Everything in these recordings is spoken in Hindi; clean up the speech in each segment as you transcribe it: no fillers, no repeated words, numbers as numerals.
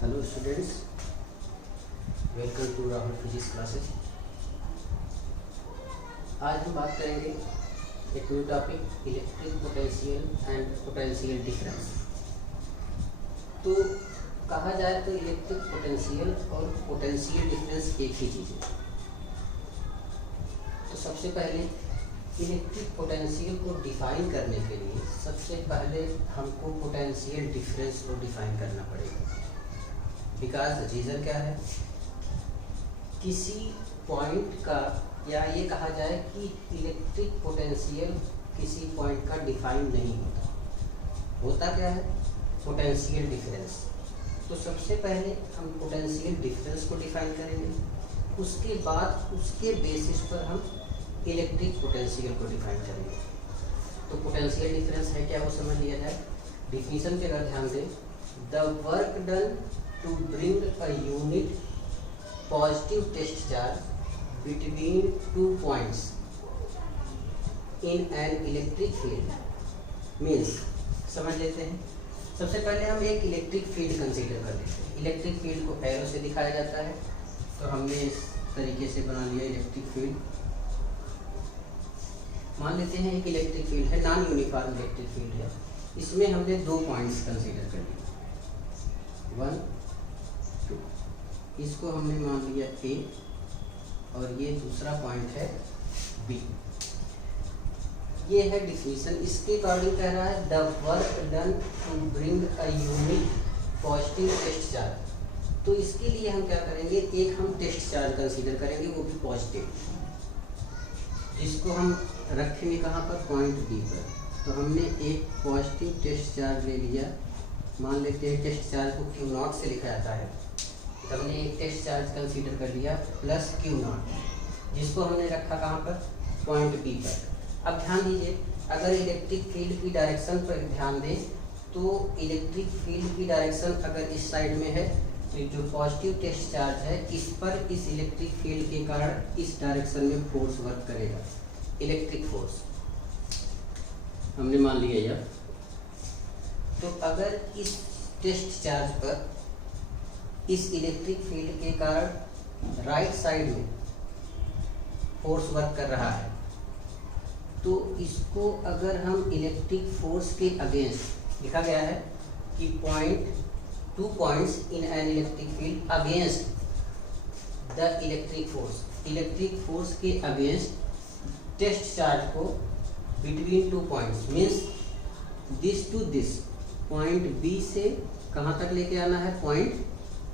Hello students, welcome to Rahul physics classes. आज हम बात करेंगे एक new topic, electric potential and potential difference. तो कहा जाए तो इलेक्ट्रिक पोटेंशियल और पोटेंशियल डिफरेंस एक ही चीज़ है। तो सबसे पहले इलेक्ट्रिक पोटेंशियल को डिफाइन करने के लिए सबसे पहले हमको पोटेंशियल डिफरेंस को डिफाइन करना पड़ेगा। बिकॉज रीज़न क्या है, किसी पॉइंट का या ये कहा जाए कि इलेक्ट्रिक पोटेंशियल किसी पॉइंट का डिफाइन नहीं होता क्या है, पोटेंशियल डिफरेंस। तो सबसे पहले हम पोटेंशियल डिफरेंस को डिफाइन करेंगे, उसके बाद उसके बेसिस पर हम इलेक्ट्रिक पोटेंशियल को डिफाइन करेंगे। तो पोटेंशियल डिफरेंस है क्या, वो समझ लिया जाए। डिफिनीशन पे अगर ध्यान दें, the work done to bring a unit positive test charge between 2 points in an electric field means, समझ लेते हैं। सबसे पहले हम एक इलेक्ट्रिक फील्ड कंसीडर कर लेते हैं। इलेक्ट्रिक फील्ड को एरो से दिखाया जाता है, तो हमने इस तरीके से बना लिया इलेक्ट्रिक फील्ड। मान लेते हैं एक इलेक्ट्रिक फील्ड है, नॉन यूनिफॉर्म इलेक्ट्रिक फील्ड है। इसमें हमने 2 पॉइंट्स कंसीडर कर लिए, 1 2। इसको हमने मान लिया ए और ये दूसरा पॉइंट है बी। ये है डिफिनीशन। इसके अकॉर्डिंग कह रहा है the work done to bring a unit positive test charge. तो इसके लिए हम क्या करेंगे, एक हम टेस्ट चार्ज कंसीडर करेंगे, वो भी पॉजिटिव, जिसको हम रखेंगे कहाँ पर, पॉइंट बी पर। तो हमने एक पॉजिटिव टेस्ट चार्ज ले लिया, मान लेते हैं टेस्ट चार्ज को क्यू नॉट से लिखा जाता है। तो हमने एक टेस्ट चार्ज कंसीडर कर लिया प्लस क्यू नॉट, जिसको हमने रखा कहाँ पर, पॉइंट बी पर। अब ध्यान दीजिए, अगर इलेक्ट्रिक फील्ड की डायरेक्शन पर ध्यान दें तो इलेक्ट्रिक फील्ड की डायरेक्शन अगर इस साइड में है तो जो पॉजिटिव टेस्ट चार्ज है इस पर इस इलेक्ट्रिक फील्ड के कारण इस डायरेक्शन में फोर्स वर्क करेगा, इलेक्ट्रिक फोर्स हमने मान लिया यह। तो अगर इस टेस्ट चार्ज पर इस इलेक्ट्रिक फील्ड के कारण राइट साइड में फोर्स वर्क कर रहा है, तो इसको अगर हम इलेक्ट्रिक फोर्स के अगेंस्ट, लिखा गया है कि 2 points in an electric field against the electric force के अगेंस्ट टेस्ट चार्ज को between 2 points means this to this, point B से कहाँ तक लेके आना है, पॉइंट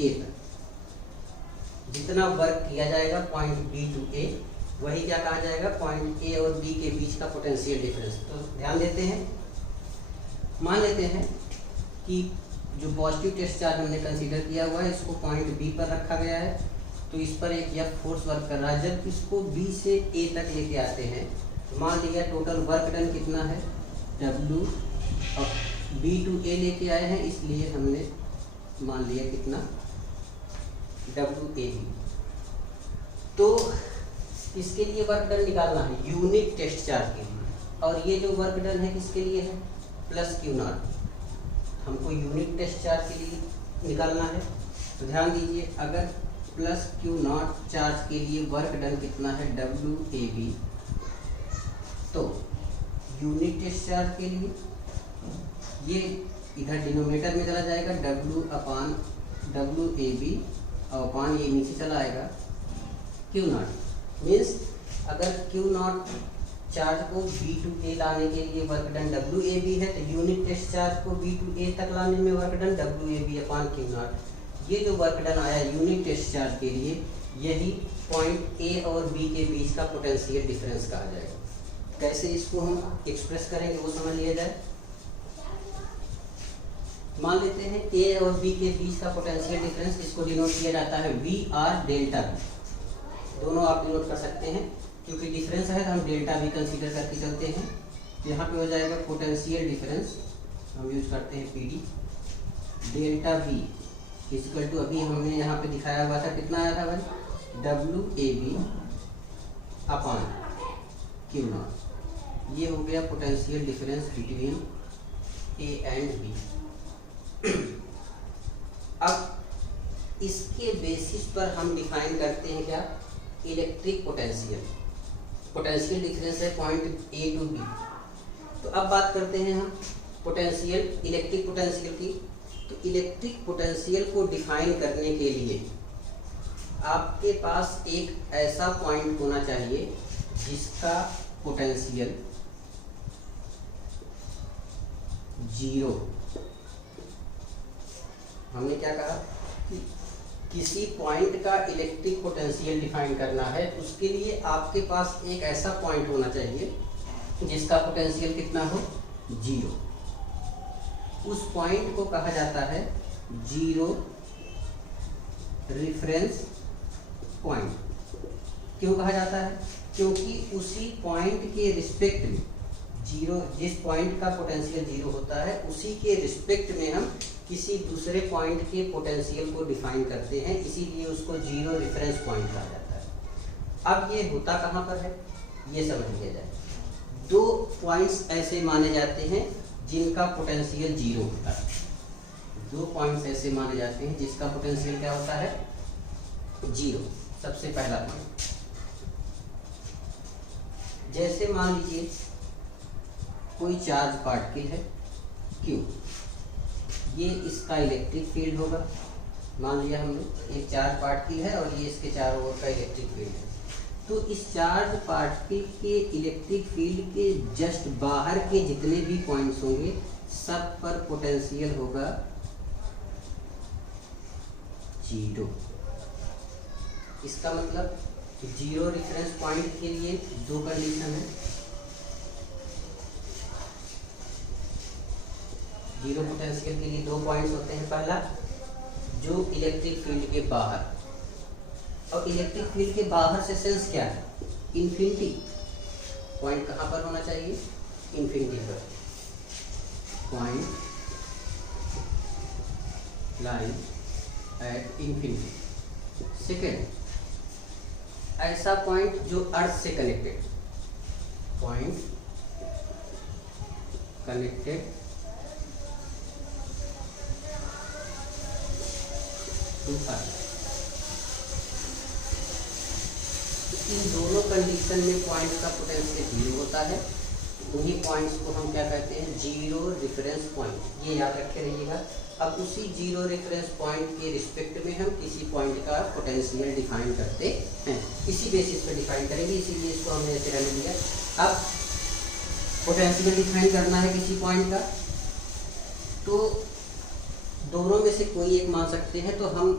ए तक। जितना वर्क किया जाएगा पॉइंट बी टू ए, वही क्या कहा जाएगा, पॉइंट ए और बी के बीच का पोटेंशियल डिफरेंस। तो ध्यान देते हैं, मान लेते हैं कि जो पॉजिटिव टेस्ट चार्ज हमने कंसीडर किया हुआ है इसको पॉइंट बी पर रखा गया है, तो इस पर एक यह फोर्स वर्क कर रहा है। जब इसको बी से ए तक लेके आते हैं तो मान लिया टोटल वर्क डन कितना है, W, और बी टू ए लेके आए हैं इसलिए हमने मान लिया कितना, WAB। तो इसके लिए वर्क डन निकालना है यूनिट टेस्ट चार्ज के लिए, और ये जो वर्क डन है किसके लिए है, प्लस क्यू नॉट, हमको यूनिट टेस्ट चार्ज के लिए निकालना है। तो ध्यान दीजिए, अगर प्लस क्यू नॉट चार्ज के लिए वर्क डन कितना है, WAB, तो यूनिट टेस्ट चार्ज के लिए ये इधर डिनोमिनेटर में चला जाएगा, WAB और अपान ये नीचे चला आएगा क्यू नॉट। मीन्स अगर क्यू नॉट चार्ज को बी टू ए लाने के लिए वर्क डन WAB है, तो यूनिट टेस्ट चार्ज को बी टू ए तक लाने में work done WAB upon Q not. ये जो वर्क डन आया यूनिट टेस्ट चार्ज के लिए, यही पॉइंट ए और बी के बीच का पोटेंशियल डिफरेंस कहा जाएगा। कैसे इसको हम एक्सप्रेस करेंगे वो समझ लिया जाए। मान लेते हैं ए और बी के बीच का पोटेंशियल डिफरेंस, इसको डिनोट किया जाता है VR डेल्टा बी। दोनों आप डिनोट कर सकते हैं, क्योंकि डिफरेंस है तो हम डेल्टा बी कंसीडर करके चलते हैं। यहाँ पे हो जाएगा पोटेंशियल डिफरेंस, हम यूज करते हैं PD, delta B equal to, अभी हमने यहाँ पे दिखाया हुआ था कितना आया था भाई, WAB अपान क्यू नॉट। ये हो गया potential difference between A and B। अब इसके बेसिस पर हम डिफाइन करते हैं क्या, इलेक्ट्रिक पोटेंशियल। पोटेंशियल डिफरेंस है पॉइंट ए टू बी। तो अब बात करते हैं हम पोटेंशियल, इलेक्ट्रिक पोटेंशियल की। तो इलेक्ट्रिक पोटेंशियल को डिफाइन करने के लिए आपके पास एक ऐसा पॉइंट होना चाहिए जिसका पोटेंशियल 0। हमने क्या कहा कि किसी पॉइंट का इलेक्ट्रिक पोटेंशियल डिफाइन करना है, उसके लिए आपके पास एक ऐसा पॉइंट होना चाहिए जिसका पोटेंशियल कितना हो, 0। उस पॉइंट को कहा जाता है जीरो रेफरेंस पॉइंट। क्यों कहा जाता है, क्योंकि उसी पॉइंट के रिस्पेक्ट में जीरो, जिस पॉइंट का पोटेंशियल 0 होता है उसी के रिस्पेक्ट में हम किसी दूसरे पॉइंट के पोटेंशियल को डिफाइन करते हैं, इसीलिए उसको जीरो रेफरेंस पॉइंट कहा जाता है। अब ये होता कहाँ पर है, ये समझ लिया जाए। दो पॉइंट्स ऐसे माने जाते हैं जिनका पोटेंशियल 0 होता है। दो पॉइंट्स ऐसे माने जाते हैं जिसका पोटेंशियल क्या होता है, 0। सबसे पहला पॉइंट, जैसे मान लीजिए कोई चार्ज पार्टिकल है Q, ये इसका इलेक्ट्रिक फील्ड होगा। मान लिया हमने एक चार्ज पार्टिकल है और ये इसके चारों ओर का इलेक्ट्रिक फील्ड है। तो इस चार्ज पार्टिकल के इलेक्ट्रिक फील्ड के जस्ट बाहर के जितने भी पॉइंट्स होंगे सब पर पोटेंशियल होगा 0। इसका मतलब जीरो रेफरेंस पॉइंट के लिए दो कंडीशन है। जीरो पोटेंशियल के लिए दो पॉइंट्स होते हैं। पहला, जो इलेक्ट्रिक फील्ड के बाहर, और इलेक्ट्रिक फील्ड के बाहर से सेंस क्या है, इन्फिनिटी। पॉइंट कहाँ पर होना चाहिए, इन्फिनिटी पर। Point line at infinity. Second, ऐसा पॉइंट जो अर्थ से connected, point connected to earth. इन दोनों कंडीशन में पॉइंट का पोटेंशियल 0 होता है। उन्हीं पॉइंट्स को हम क्या कहते हैं, जीरो रेफरेंस पॉइंट। ये याद रखे रहिएगा। अब उसी जीरो रेफरेंस पॉइंट के रिस्पेक्ट में हम किसी पॉइंट का पोटेंशियल डिफाइन करते हैं। इसी बेसिस पर डिफाइन करेंगे, इसीलिए इसको हमने ऐसे रहने दिया। अब पोटेंशियल डिफाइन करना है किसी पॉइंट का, तो दोनों में से कोई एक मान सकते हैं। तो हम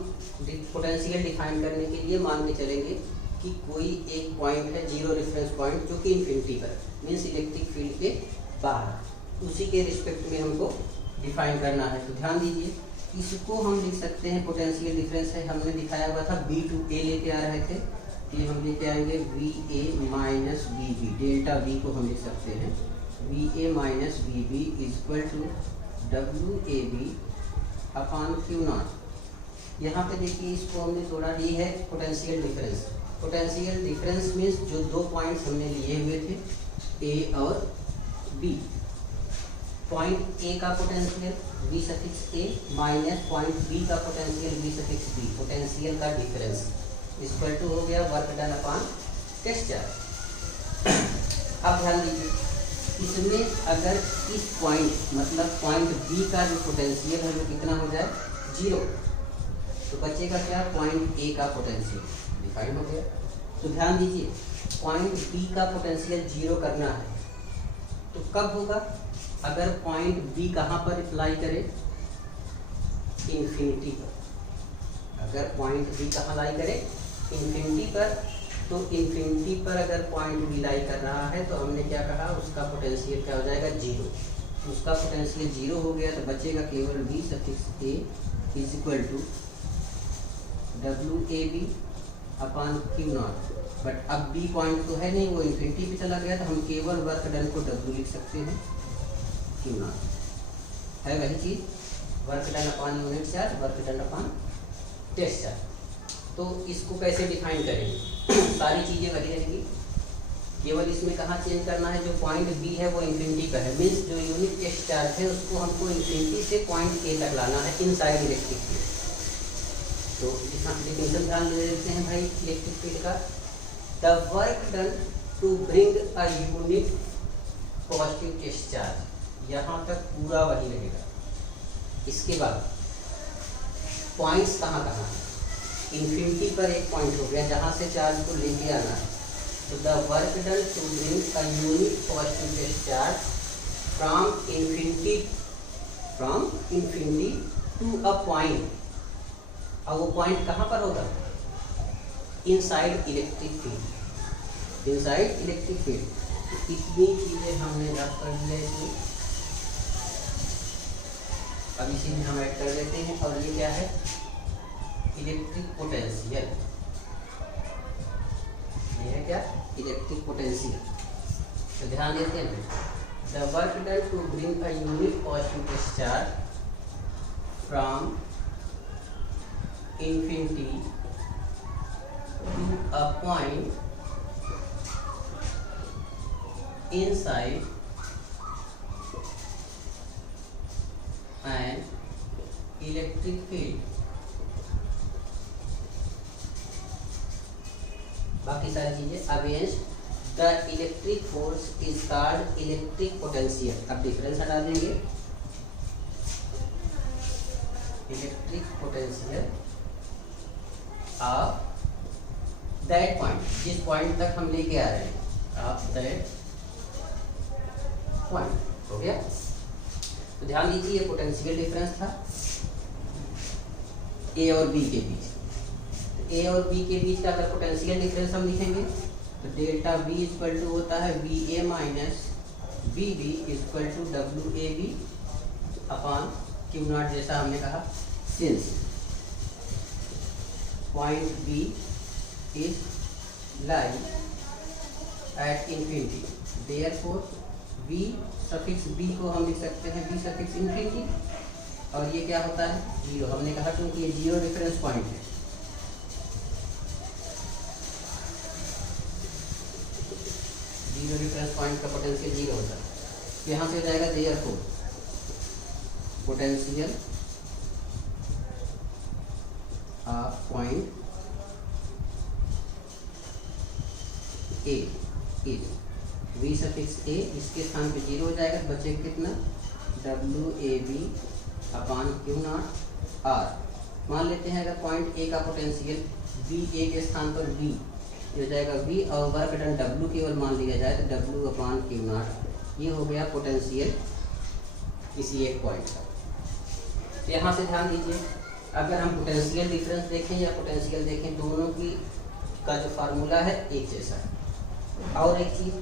पोटेंशियल डिफाइन करने के लिए मान के चलेंगे कि कोई एक पॉइंट है जीरो रेफरेंस पॉइंट जो कि इन्फिनिटी पर, मीन्स इलेक्ट्रिक फील्ड के बाहर, उसी के रिस्पेक्ट में हमको डिफाइन करना है। तो ध्यान दीजिए, इसको हम लिख सकते हैं पोटेंशियल डिफरेंस है। हमने दिखाया हुआ था B टू A लेके आ रहे थे, ये हम लेके आएंगे VA minus VB। Delta V को हम लिख सकते हैं VA minus VB equal to WAB upon Q0। यहाँ पे देखिए, इसको हमने थोड़ा ली है potential difference. Potential difference means जो दो पॉइंट्स हमने लिए हुए थे A और B। पॉइंट A का potential V(A) minus point B का पोटेंशियल V(B), पोटेंशियल का डिफरेंस इक्वल टू हो गया work done upon test charge. अब ध्यान दीजिए, इसमें अगर इस पॉइंट मतलब पॉइंट B का जो पोटेंशियल है वो कितना हो जाए, 0, तो बचेगा क्या, पॉइंट A का पोटेंशियल डिफाइन हो गया। तो ध्यान दीजिए, पॉइंट B का पोटेंशियल 0 करना है तो कब होगा, अगर पॉइंट B कहाँ पर अप्लाई करे, इन्फिनिटी पर। अगर पॉइंट B कहाँ लाई करे, इन्फिनिटी पर। तो इन्फिनिटी पर अगर पॉइंट B लाई कर रहा है तो हमने क्या कहा, उसका पोटेंशियल क्या हो जाएगा, 0। उसका पोटेंशियल 0 हो गया तो बचेगा केवल V(A) is equal to WAB upon Q0। But अब B पॉइंट तो है नहीं, वो इन्फिनिटी पे चला गया, तो हम केवल वर्क डन को W लिख सकते हैं, Q0 है वही चीज़, work done upon unit charge, work done upon test charge. तो इसको कैसे डिफाइन करेंगे, सारी चीज़ें वही रहेंगी, केवल इसमें कहाँ चेंज करना है, जो पॉइंट B है वो इन्फिनिटी पर है, मीन्स जो यूनिट टेस्ट चार्ज है उसको हमको इन्फिनिटी से पॉइंट A तक लाना है इनसाइड इलेक्ट्रिक फील्ड। तो डिफिनेशन ध्यान दे देते हैं भाई इलेक्ट्रिक फील्ड का। The work done to bring a unit positive test charge, यहाँ तक पूरा वही रहेगा। इसके बाद पॉइंट्स कहाँ कहाँ है, इन्फिनिटी पर एक पॉइंट हो गया जहाँ से चार्ज को लेके आना है। तो the work done to bring a unit positive test charge from infinity to a point, और वो पॉइंट कहाँ पर होगा, inside electric field, inside electric field. तो इतनी चीज़ें हमने रख कर ली, अब इसी में हम ऐड कर लेते हैं। और ये क्या है, इलेक्ट्रिक पोटेंशियल, ये है क्या, इलेक्ट्रिक पोटेंशियल। तो ध्यान देते हैं, the work done to bring a unit positive discharge from infinity to a point inside an electric field। बाकी सारी चीजें against the electric force is called electric potential. अब डिफरेंस हटा देंगे, electric potential of that point, जिस पॉइंट तक हम लेके आ रहे हैं, ऑफ दैट पॉइंट। हो गया। तो ध्यान दीजिए, ये पोटेंशियल डिफरेंस था ए और बी के बीच। ए और बी के बीच का अगर पोटेंशियल डिफरेंस हम लिखेंगे तो डेल्टा बी इक्वल टू होता है B A minus B B equal to W A B upon Q naught, जैसा हमने कहा, since point B is lie at infinity, therefore B suffix B को हम लिख सकते हैं बी सफिक्स इन्फिनिटी, और ये क्या होता है, जीरो। हमने कहा क्योंकि ये जीरो रेफरेंस पॉइंट है, जीरो रेफरेंस पॉइंट का पोटेंशियल जीरो होता है। यहाँ से हो जाएगा therefore potential point A is V suffix A, इसके स्थान पे जीरो हो जाएगा, बचेगा कितना, W A B upon Q naught R. मान लेते हैं अगर पॉइंट ए का पोटेंशियल बी ए के स्थान पर बी हो जाएगा बी, और वर्क डन डब्ल्यू केवल मान लिया जाए तो डब्ल्यू अपॉन क्यू नॉट। ये हो गया पोटेंशियल किसी एक पॉइंट का। यहाँ से ध्यान दीजिए, अगर हम पोटेंशियल डिफरेंस देखें या पोटेंशियल देखें, दोनों की का जो फार्मूला है एक जैसा है। और एक चीज़,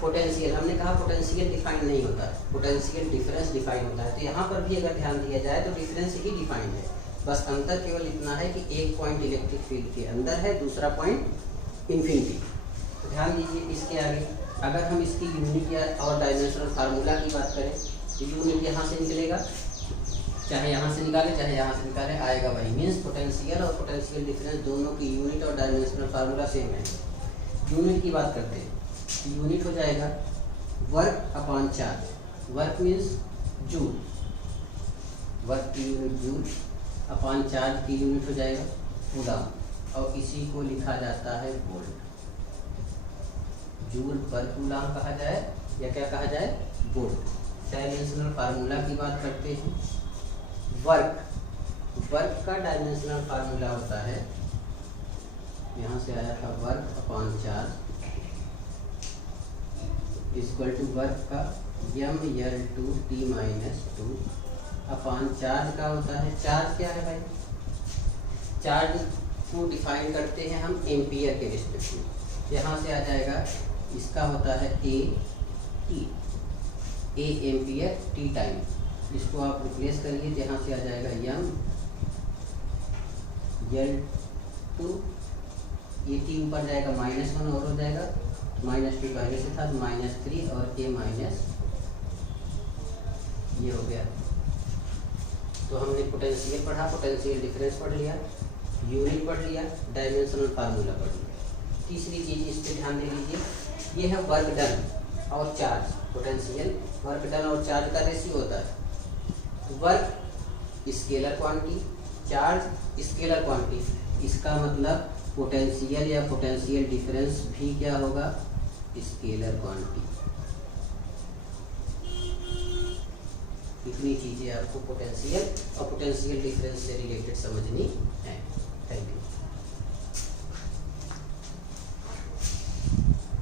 पोटेंशियल हमने कहा पोटेंशियल डिफाइन नहीं होता है, पोटेंशियल डिफरेंस डिफाइन होता है। तो यहाँ पर भी अगर ध्यान दिया जाए तो डिफरेंस ही डिफाइन है, बस अंतर केवल इतना है कि एक पॉइंट इलेक्ट्रिक फील्ड के अंदर है, दूसरा पॉइंट इन्फिनिटी। तो ध्यान दीजिए, इसके आगे अगर हम इसकी यूनिट या और डायमेंशनल फार्मूला की बात करें तो यूनिट यहाँ से निकलेगा, चाहे यहाँ से निकाले चाहे यहाँ से निकाले आएगा वही, मीन्स पोटेंशियल और पोटेंशियल डिफरेंस दोनों की यूनिट और डायमेंशनल फार्मूला सेम है। यूनिट की बात करते हैं, यूनिट हो जाएगा work upon charge, work means joule, work की यूनिट जूल अपॉन चार्ज की यूनिट हो जाएगा कूलम, और इसी को लिखा जाता है वोल्ट। जूल पर कूलम कहा जाए या क्या कहा जाए, वोल्ट। डायमेंशनल फार्मूला की बात करते हैं, वर्क, वर्क का डायमेंशनल फार्मूला होता है, यहाँ से आया था work upon charge equal to work का M L two T minus two upon charge का होता है, चार्ज क्या है भाई, चार्ज को डिफाइन करते हैं हम एम्पियर के रिस्पेक्ट में। यहाँ से आ जाएगा, इसका होता है A T, A ampere T time, इसको आप रिप्लेस करिए, यहाँ से आ जाएगा यम यल टू, ये टी ऊपर जाएगा -1 और हो जाएगा -2 पहले से था -3 और ए माइनस, ये हो गया। तो हमने पोटेंशियल पढ़ा, पोटेंशियल डिफरेंस पढ़ लिया, यूनिट पढ़ लिया, डायमेंशनल फार्मूला पढ़ लिया। तीसरी चीज़ इस पर ध्यान दे लीजिए, ये है वर्क डन और चार्ज। पोटेंशियल वर्क डन और चार्ज का रेशियो होता है। Work scalar quantity charge scalar quantity, इसका मतलब पोटेंशियल या पोटेंशियल डिफरेंस भी क्या होगा, स्केलर क्वांटिटी। इतनी चीज़ें आपको पोटेंशियल और पोटेंशियल डिफरेंस से रिलेटेड समझनी है। Thank you.